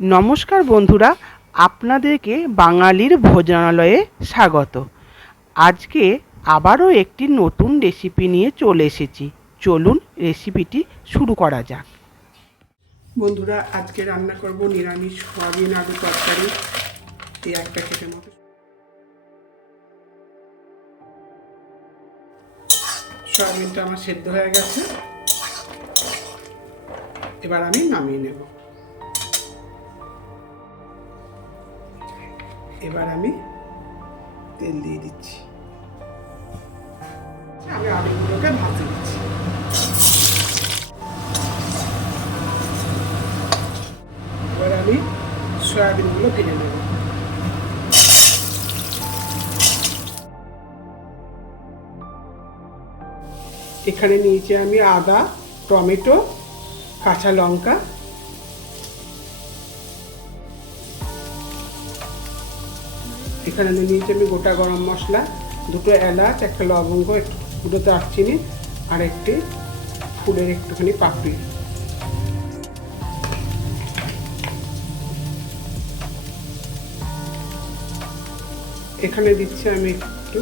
নমস্কার বন্ধুরা, আপনাদেরকে বাঙালির ভোজনালয়ে স্বাগত। আজকে আবারও একটি নতুন রেসিপি নিয়ে চলে এসেছি। চলুন রেসিপিটি শুরু করা যাক। বন্ধুরা, আজকে রান্না করব নিরামিষ সয়াবিন আলু তরকারি। এই এক প্যাকেটের মতো। সয়াবিনটা আমার সেদ্ধ হয়ে গেছে। এবার আমি নামিয়ে নেব। এবার আমি তেল দিয়ে দিচ্ছি। আমি আলুগুলোকে ভাজে দিচ্ছি। এবার আমি সয়াবিনগুলো ভেজে নেব। এখানে নিয়েছি আমি আদা, টমেটো, কাঁচা লঙ্কা এখানে নিয়েছি আমি গোটা গরম মশলা, দুটো এলাচ, একটা লবঙ্গ দুটো দারচিনি আর একটি ফুলের একটুখানি পাপড়ি। এখানে দিচ্ছি আমি একটু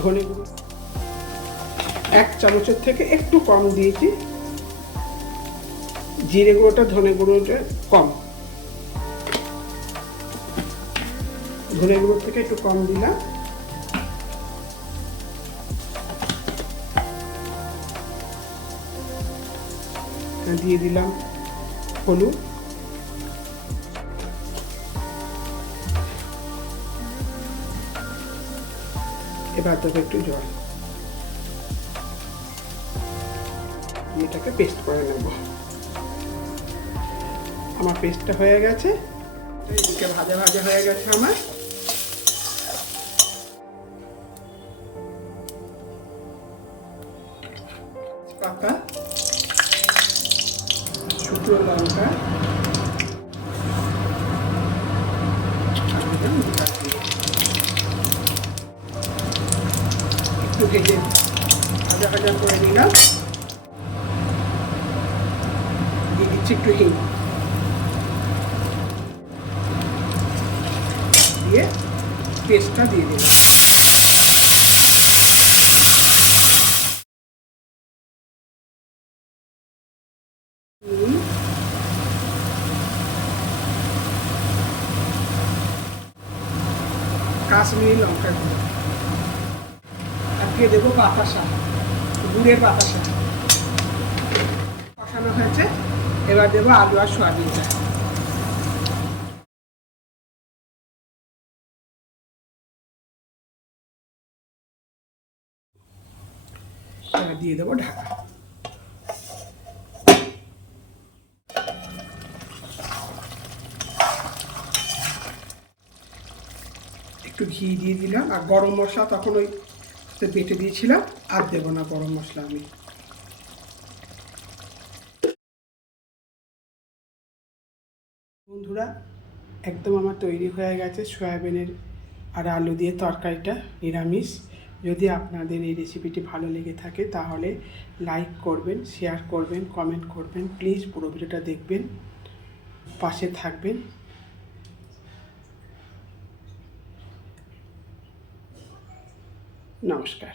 ধনে এক চামচের থেকে একটু কম দিয়েছি। জিরে গুঁড়োটা ধনে গুঁড়োটা কম। ধনে গুঁড়োর থেকে একটু কম দিলাম। দিয়ে দিলাম হলুদ। এবার দেবো একটু জল। এটাকে পেস্ট করে নেব। আমার পেস্টটা হয়ে গেছে। ভাজা ভাজা হয়ে গেছে আমার। পাতা শুকনো লঙ্কা। একটু ভেজে ভাজা ভাজা করে দিলাম দিয়ে দিচ্ছি একটু হিং। দিয়ে পেস্টটা দিয়ে দিলাম। কাশ্মীরি লঙ্কা গুঁড়ো। আজকে দেবো বাতাসা গুড়ের বাতাসা। কষানো হয়েছে, এবার দেবো আলু আর সোয়াবিনটা দিয়ে দেবো ঢাকা। একটু ঘি দিয়ে দিলাম আর গরম মশলা তখন ওই বেটে দিয়েছিলাম, আর দেবো না গরম মশলা আমি। বন্ধুরা, একদম আমার তৈরি হয়ে গেছে সয়াবিনের আর আলু দিয়ে তরকারিটা, নিরামিষ। যদি আপনাদের এই রেসিপিটি ভালো লেগে থাকে তাহলে লাইক করবেন, শেয়ার করবেন, কমেন্ট করবেন, প্লিজ পুরো ভিডিওটা দেখবেন, পাশে থাকবেন। নমস্কার।